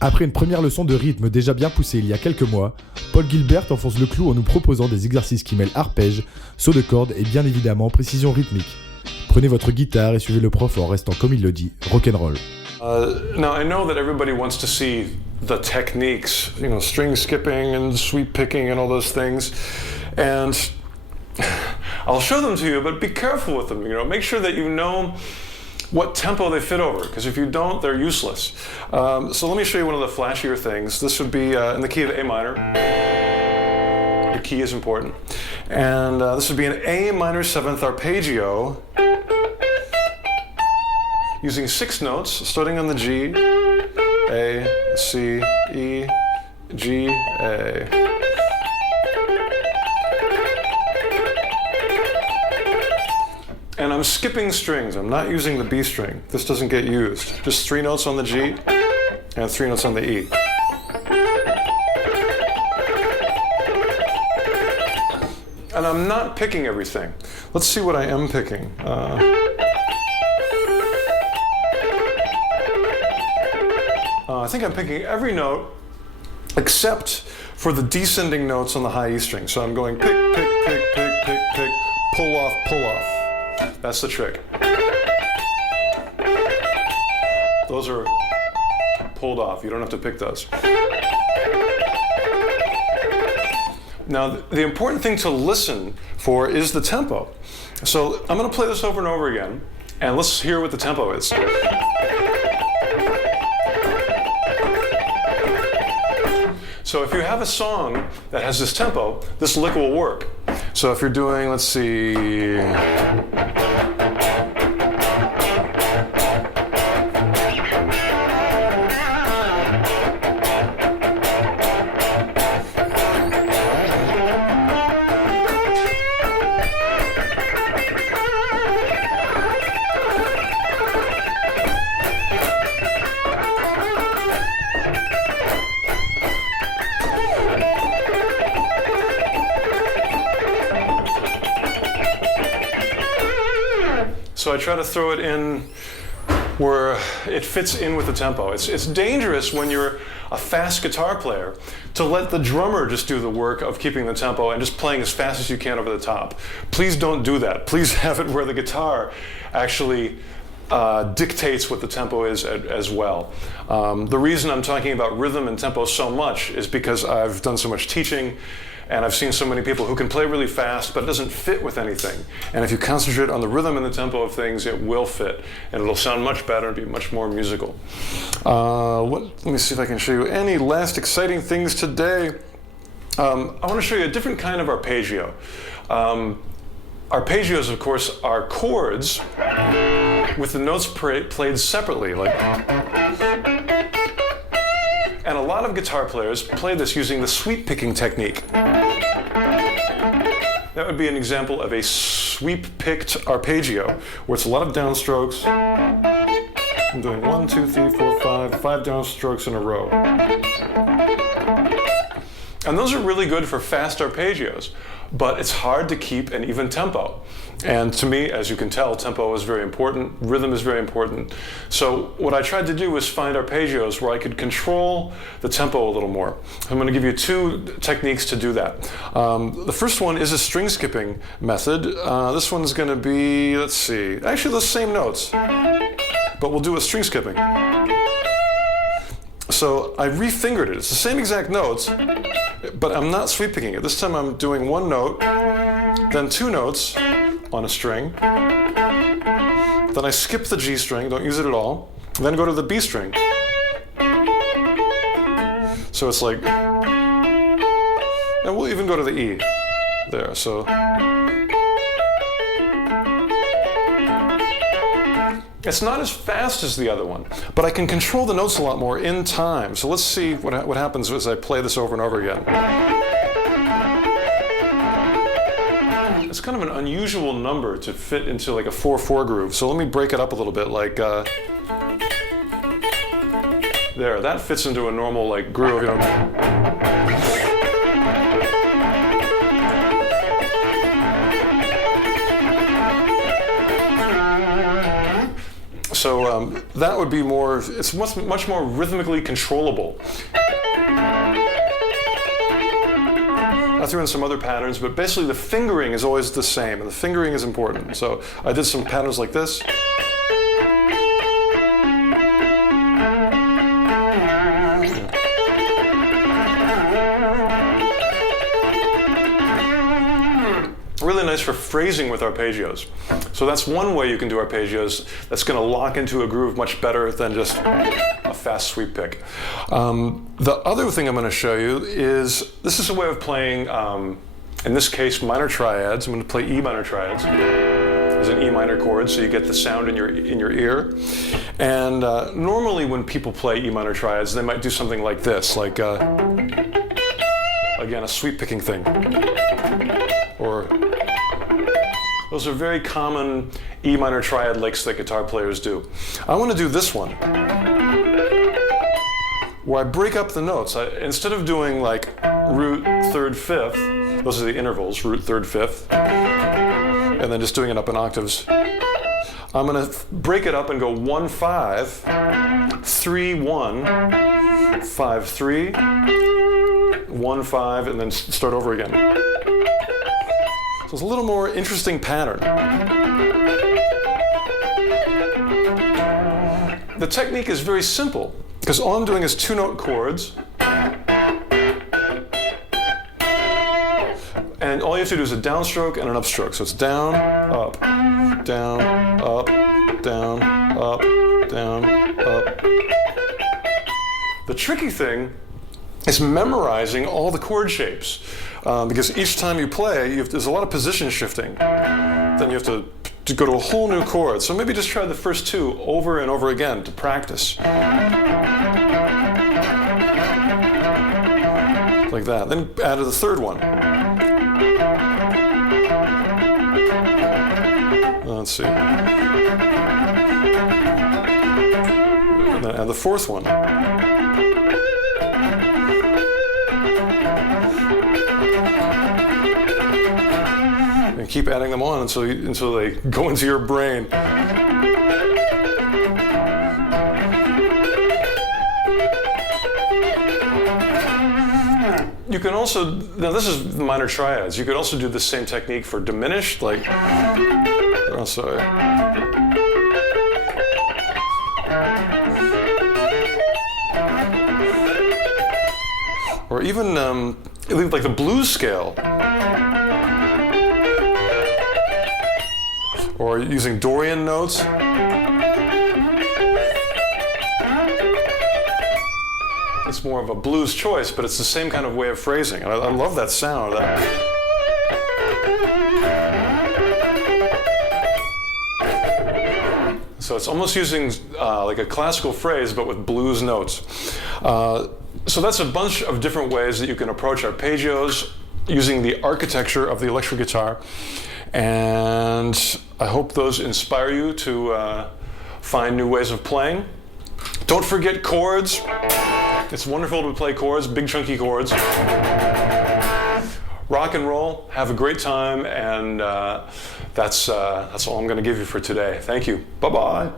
Après une première leçon de rythme déjà bien poussée il y a quelques mois, Paul Gilbert enfonce le clou en nous proposant des exercices qui mêlent arpèges, sauts de cordes et bien évidemment précision rythmique. Prenez votre guitare et suivez le prof en restant, comme il le dit, rock'n'roll. Now I know that everybody wants to see the techniques, string skipping and sweep picking and all those things, and I'll show them to you, but be careful with them. Make sure that you know what tempo they fit over, because if you don't, they're useless. So let me show you one of the flashier things. This would be in the key of A minor. The key is important. And this would be an A minor 7th arpeggio, using 6 notes, starting on the G, A, C, E, G, A. And I'm skipping strings. I'm not using the B string. This doesn't get used. Just 3 notes on the G and 3 notes on the E. And I'm not picking everything. Let's see what I am picking. I think I'm picking every note except for the descending notes on the high E string. So I'm going pick, pick, pick, pick, pick, pick, pull off, pull off. That's the trick. Those are pulled off. You don't have to pick those. Now, the important thing to listen for is the tempo. So I'm going to play this over and over again, and let's hear what the tempo is. So if you have a song that has this tempo, this lick will work. So if you're doing, let's see, so I try to throw it in where it fits in with the tempo. It's dangerous when you're a fast guitar player to let the drummer just do the work of keeping the tempo and just playing as fast as you can over the top. Please don't do that. Please have it where the guitar actually dictates what the tempo is as well. The reason I'm talking about rhythm and tempo so much is because I've done so much teaching and I've seen so many people who can play really fast, but it doesn't fit with anything. And if you concentrate on the rhythm and the tempo of things, it will fit, and it'll sound much better and be much more musical. Let me see if I can show you any last exciting things today. I want to show you a different kind of arpeggio. Arpeggios, of course, are chords with the notes played separately, and a lot of guitar players play this using the sweep picking technique. That would be an example of a sweep-picked arpeggio, where it's a lot of downstrokes. I'm doing 1, 2, 3, 4, 5 downstrokes in a row. And those are really good for fast arpeggios, but it's hard to keep an even tempo. And to me, as you can tell, tempo is very important, rhythm is very important. So what I tried to do was find arpeggios where I could control the tempo a little more. I'm going to give you 2 techniques to do that. The first one is a string skipping method. This one's going to be, let's see, actually those same notes, but we'll do a string skipping. So I refingered it. It's the same exact notes, but I'm not sweep picking it. This time I'm doing 1 note, then 2 notes on a string. Then I skip the G string, don't use it at all. Then go to the B string. So it's like, and we'll even go to the E there. So it's not as fast as the other one, but I can control the notes a lot more in time. So let's see what happens as I play this over and over again. It's kind of an unusual number to fit into like a 4/4 groove. So let me break it up a little bit, like there. That fits into a normal like groove, So that would be more, it's much more rhythmically controllable. I threw in some other patterns, but basically the fingering is always the same, and the fingering is important. So I did some patterns like this. Really nice for phrasing with arpeggios. So that's one way you can do arpeggios that's going to lock into a groove much better than just a fast sweep pick. The other thing I'm going to show you is, this is a way of playing, in this case, minor triads. I'm going to play E minor triads. There's an E minor chord, so you get the sound in your ear. And normally when people play E minor triads, they might do something like this, like, again, a sweep picking thing. Or those are very common E minor triad licks that guitar players do. I want to do this one, where I break up the notes. Instead of doing like root, third, fifth, those are the intervals, root, third, fifth, and then just doing it up in octaves. I'm going to break it up and go 1, 5, 3, 1, 5, 3, 1, 5, and then start over again. So it's a little more interesting pattern. The technique is very simple, because all I'm doing is 2-note chords. And all you have to do is a downstroke and an upstroke. So it's down, up, down, up, down, up, down, up. The tricky thing is memorizing all the chord shapes. Because each time you play, there's a lot of position shifting. Then you have to go to a whole new chord. So maybe just try the first 2 over and over again to practice. Like that. Then add the third one. Let's see. And then add the fourth one. And keep adding them on until they go into your brain. You can also, now this is the minor triads. You could also do the same technique for diminished, like, oh, sorry. Or even like the blues scale. Or using Dorian notes. It's more of a blues choice, but it's the same kind of way of phrasing. And I love that sound. So it's almost using like a classical phrase, but with blues notes. So that's a bunch of different ways that you can approach arpeggios using the architecture of the electric guitar. And I hope those inspire you to find new ways of playing. Don't forget chords. It's wonderful to play chords, big chunky chords. Rock and roll, have a great time, and that's all I'm going to give you for today. Thank you. Bye-bye.